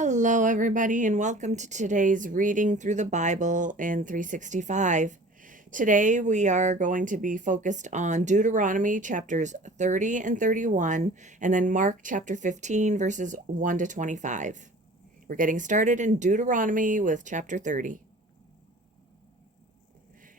Hello, everybody, and welcome to today's reading through the Bible in 365. Today, we are going to be focused on Deuteronomy chapters 30 and 31, and then Mark chapter 15, verses 1 to 25. We're getting started in Deuteronomy with chapter 30.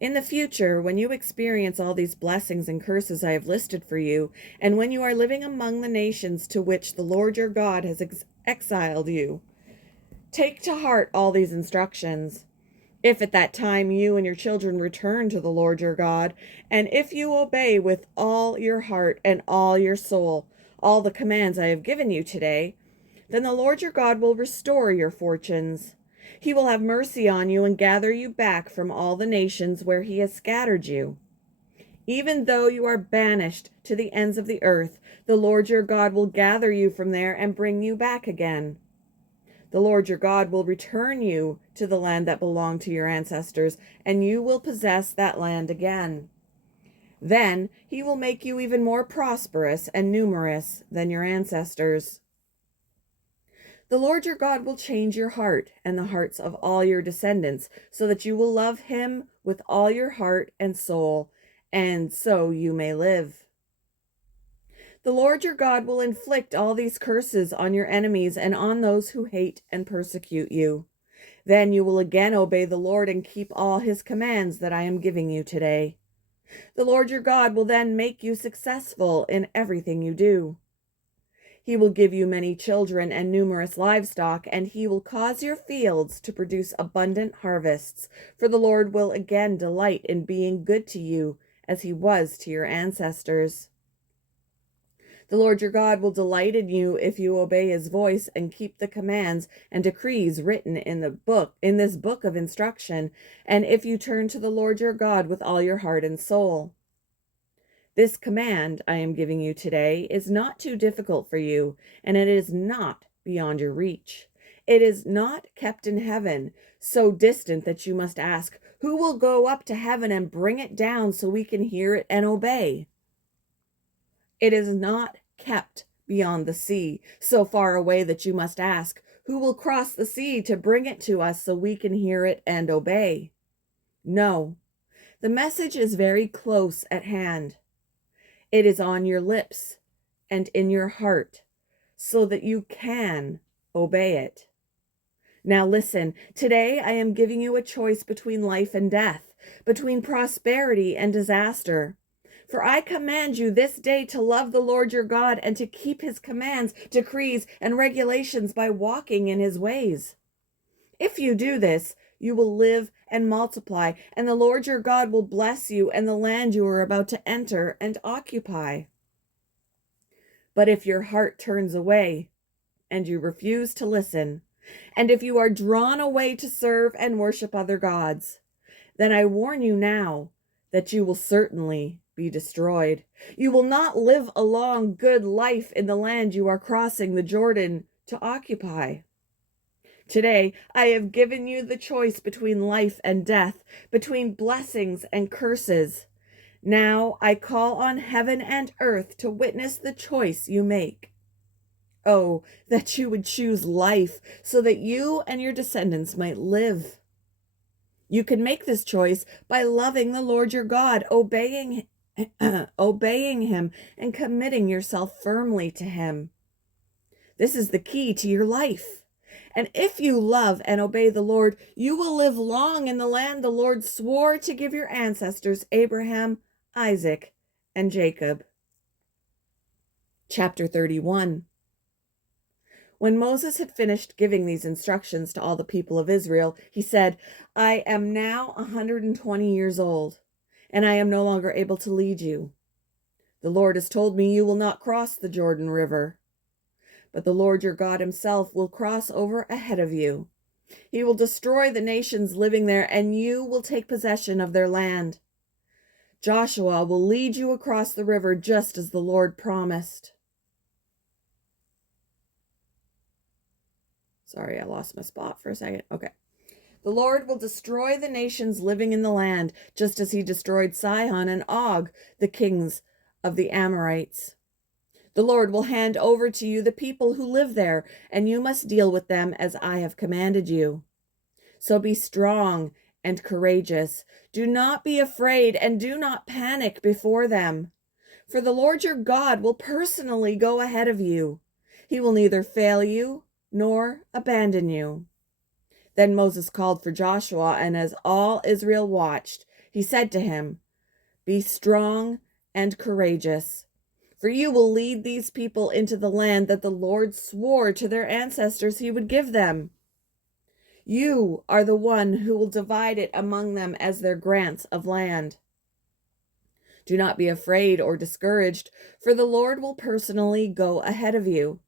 In the future, when you experience all these blessings and curses I have listed for you, and when you are living among the nations to which the Lord your God has exiled you, take to heart all these instructions. If at that time you and your children return to the Lord your God, and if you obey with all your heart and all your soul all the commands I have given you today, then the Lord your God will restore your fortunes. He will have mercy on you and gather you back from all the nations where he has scattered you. Even though you are banished to the ends of the earth, the Lord your God will gather you from there and bring you back again. The Lord your God will return you to the land that belonged to your ancestors, and you will possess that land again. Then he will make you even more prosperous and numerous than your ancestors. The Lord your God will change your heart and the hearts of all your descendants, so that you will love him with all your heart and soul, and so you may live. The Lord your God will inflict all these curses on your enemies and on those who hate and persecute you. Then you will again obey the Lord and keep all his commands that I am giving you today. The Lord your God will then make you successful in everything you do. He will give you many children and numerous livestock, and he will cause your fields to produce abundant harvests, for the Lord will again delight in being good to you as he was to your ancestors. The Lord your God will delight in you if you obey his voice and keep the commands and decrees written in this book of instruction, and if you turn to the Lord your God with all your heart and soul. This command I am giving you today is not too difficult for you, and it is not beyond your reach. It is not kept in heaven, so distant that you must ask, who will go up to heaven and bring it down so we can hear it and obey? It is not kept beyond the sea, so far away that you must ask, who will cross the sea to bring it to us so we can hear it and obey? No, the message is very close at hand. It is on your lips and in your heart, so that you can obey it. Now listen, today I am giving you a choice between life and death, between prosperity and disaster. For I command you this day to love the Lord your God and to keep his commands, decrees, and regulations by walking in his ways. If you do this, you will live and multiply, and the Lord your God will bless you and the land you are about to enter and occupy. But if your heart turns away and you refuse to listen, and if you are drawn away to serve and worship other gods, then I warn you now that you will certainly be destroyed. You will not live a long, good life in the land you are crossing the Jordan to occupy. Today, I have given you the choice between life and death, between blessings and curses. Now I call on heaven and earth to witness the choice you make. Oh, that you would choose life so that you and your descendants might live. You can make this choice by loving the Lord your God, obeying him, and committing yourself firmly to him. This is the key to your life. And if you love and obey the Lord, you will live long in the land the Lord swore to give your ancestors, Abraham, Isaac, and Jacob. Chapter 31. When Moses had finished giving these instructions to all the people of Israel, he said, I am now 120 years old, and I am no longer able to lead you. The Lord has told me you will not cross the Jordan River. But the Lord your God himself will cross over ahead of you. He will destroy the nations living there, and you will take possession of their land. Joshua will lead you across the river just as the Lord promised. Sorry, I lost my spot for a second. Okay. The Lord will destroy the nations living in the land, just as he destroyed Sihon and Og, the kings of the Amorites. The Lord will hand over to you the people who live there, and you must deal with them as I have commanded you. So be strong and courageous. Do not be afraid and do not panic before them. For the Lord your God will personally go ahead of you. He will neither fail you nor abandon you." Then Moses called for Joshua, and as all Israel watched, he said to him, "Be strong and courageous, for you will lead these people into the land that the Lord swore to their ancestors he would give them. You are the one who will divide it among them as their grants of land. Do not be afraid or discouraged, for the Lord will personally go ahead of you.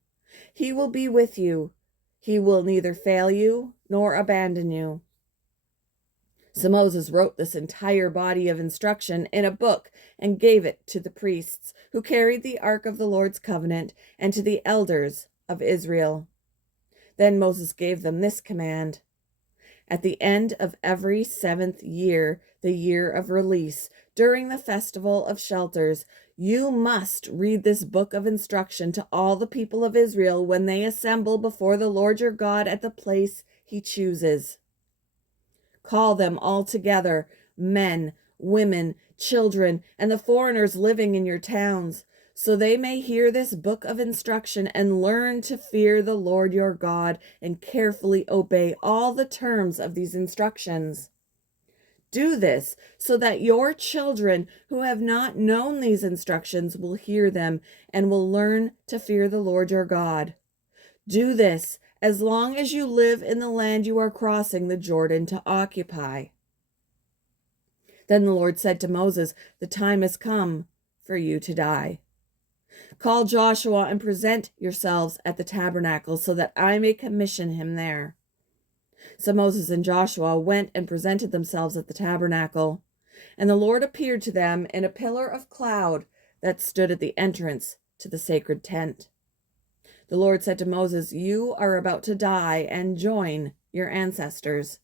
He will be with you. He will neither fail you nor abandon you." So Moses wrote this entire body of instruction in a book and gave it to the priests who carried the ark of the Lord's covenant and to the elders of Israel. Then Moses gave them this command: "At the end of every 7th year, the year of release, during the festival of shelters, you must read this book of instruction to all the people of Israel when they assemble before the Lord your God at the place he chooses. Call them all together, men, women, children, and the foreigners living in your towns, so they may hear this book of instruction and learn to fear the Lord your God and carefully obey all the terms of these instructions. Do this so that your children who have not known these instructions will hear them and will learn to fear the Lord your God. Do this as long as you live in the land you are crossing the Jordan to occupy." Then the Lord said to Moses, "The time has come for you to die. Call Joshua and present yourselves at the tabernacle so that I may commission him there." So Moses and Joshua went and presented themselves at the tabernacle, and the Lord appeared to them in a pillar of cloud that stood at the entrance to the sacred tent. The Lord said to Moses, "You are about to die and join your ancestors.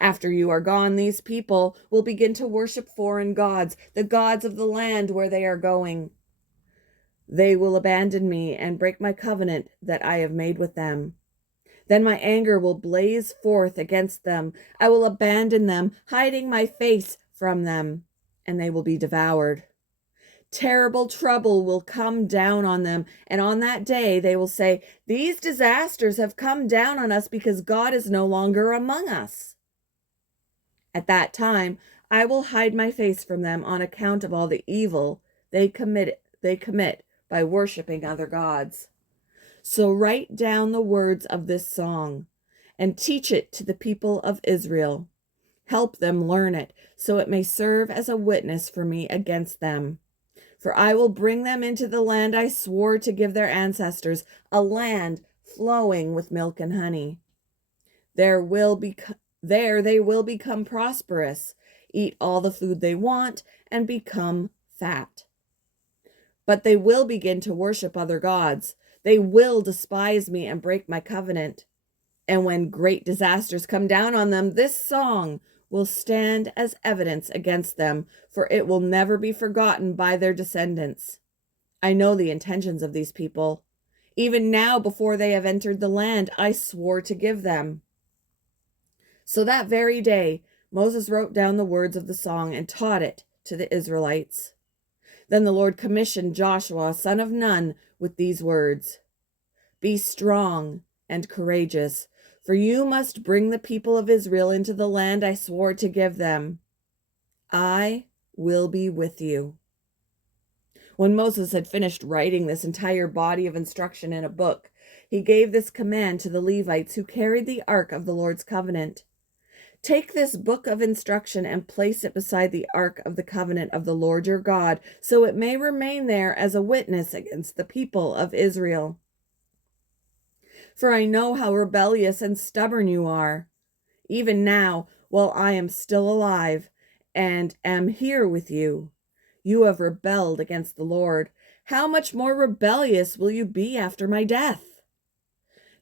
After you are gone, these people will begin to worship foreign gods, the gods of the land where they are going. They will abandon me and break my covenant that I have made with them. Then my anger will blaze forth against them. I will abandon them, hiding my face from them, and they will be devoured. Terrible trouble will come down on them, and on that day they will say, 'These disasters have come down on us because God is no longer among us.' At that time I will hide my face from them on account of all the evil they commit by worshiping other gods. So write down the words of this song and teach it to the people of Israel. Help them learn it, so it may serve as a witness for me against them. For I will bring them into the land I swore to give their ancestors, a land flowing with milk and honey. There they will become prosperous, eat all the food they want, and become fat. But they will begin to worship other gods. They will despise me and break my covenant. And when great disasters come down on them, this song will stand as evidence against them, for it will never be forgotten by their descendants. I know the intentions of these people. Even now, before they have entered the land I swore to give them." So that very day, Moses wrote down the words of the song and taught it to the Israelites. Then the Lord commissioned Joshua, son of Nun, with these words: "Be strong and courageous, for you must bring the people of Israel into the land I swore to give them. I will be with you." When Moses had finished writing this entire body of instruction in a book, he gave this command to the Levites who carried the ark of the Lord's covenant: "Take this book of instruction and place it beside the ark of the covenant of the Lord your God, so it may remain there as a witness against the people of Israel. For I know how rebellious and stubborn you are. Even now, while I am still alive and am here with you, you have rebelled against the Lord. How much more rebellious will you be after my death?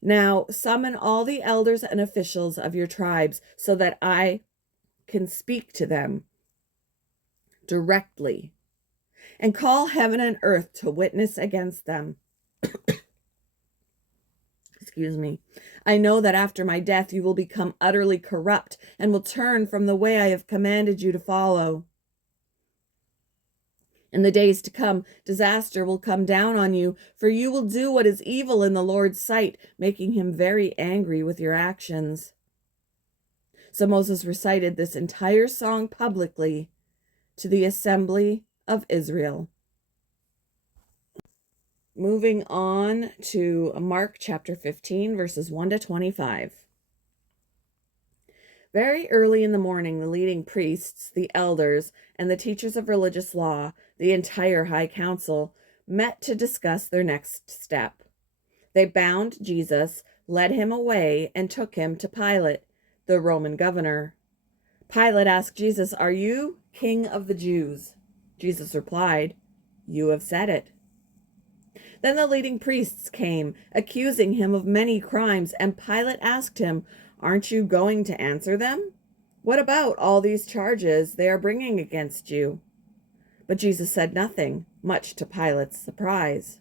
Now summon all the elders and officials of your tribes so that I can speak to them directly, and call heaven and earth to witness against them. Excuse me. I know that after my death you will become utterly corrupt and will turn from the way I have commanded you to follow. In the days to come, disaster will come down on you, for you will do what is evil in the Lord's sight, making him very angry with your actions. So Moses recited this entire song publicly to the assembly of Israel. Moving on to Mark chapter 15, verses 1 to 25. Very early in the morning, the leading priests, the elders, and the teachers of religious law, the entire high council, met to discuss their next step. They bound Jesus, led him away, and took him to Pilate, the Roman governor. Pilate asked Jesus, "Are you king of the Jews?" Jesus replied, "You have said it." Then the leading priests came, accusing him of many crimes, and Pilate asked him, "Aren't you going to answer them? What about all these charges they are bringing against you?" But Jesus said nothing, much to Pilate's surprise.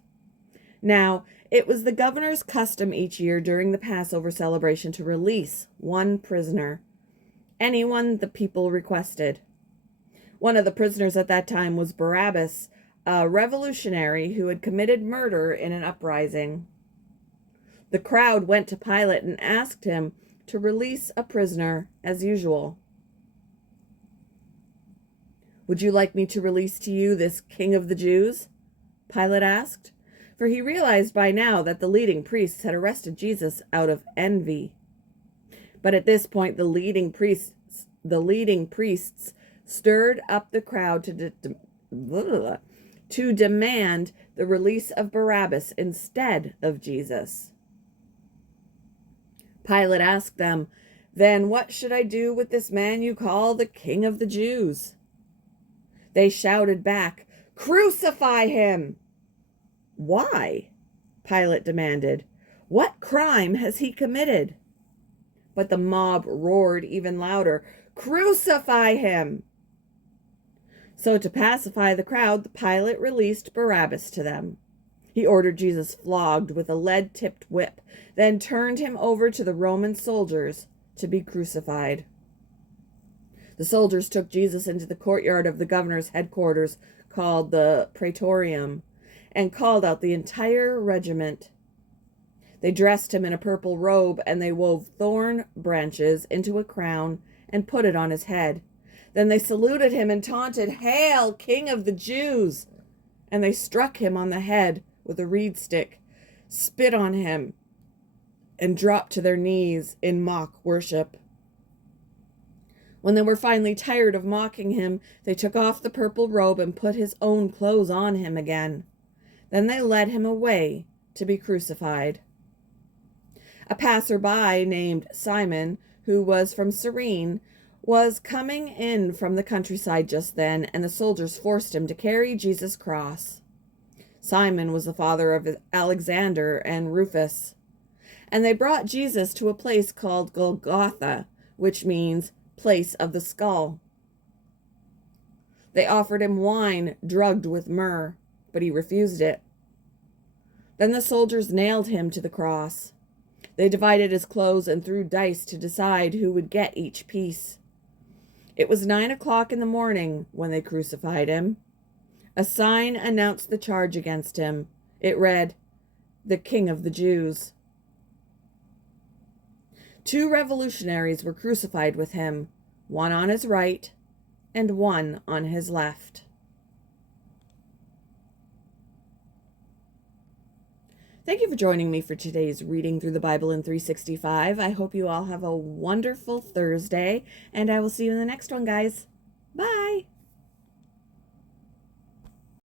Now, it was the governor's custom each year during the Passover celebration to release one prisoner, anyone the people requested. One of the prisoners at that time was Barabbas, a revolutionary who had committed murder in an uprising. The crowd went to Pilate and asked him to release a prisoner as usual. "Would you like me to release to you this king of the Jews?" Pilate asked, for he realized by now that the leading priests had arrested Jesus out of envy. But at this point, the leading priests stirred up the crowd to demand the release of Barabbas instead of Jesus. Pilate asked them, "Then what should I do with this man you call the King of the Jews?" They shouted back, "Crucify him!" "Why?" Pilate demanded. "What crime has he committed?" But the mob roared even louder, "Crucify him!" So to pacify the crowd, the Pilate released Barabbas to them. He ordered Jesus flogged with a lead-tipped whip, then turned him over to the Roman soldiers to be crucified. The soldiers took Jesus into the courtyard of the governor's headquarters, called the Praetorium, and called out the entire regiment. They dressed him in a purple robe, and they wove thorn branches into a crown and put it on his head. Then they saluted him and taunted, "Hail, King of the Jews!" And they struck him on the head with a reed stick, spit on him, and dropped to their knees in mock worship. When they were finally tired of mocking him, they took off the purple robe and put his own clothes on him again. Then they led him away to be crucified. A passerby named Simon, who was from Cyrene, was coming in from the countryside just then, and the soldiers forced him to carry Jesus' cross. Simon was the father of Alexander and Rufus. And they brought Jesus to a place called Golgotha, which means place of the skull. They offered him wine drugged with myrrh, but he refused it. Then the soldiers nailed him to the cross. They divided his clothes and threw dice to decide who would get each piece. It was 9 o'clock in the morning when they crucified him. A sign announced the charge against him. It read, "The King of the Jews." 2 revolutionaries were crucified with him, one on his right and one on his left. Thank you for joining me for today's reading through the Bible in 365. I hope you all have a wonderful Thursday, and I will see you in the next one, guys. Bye!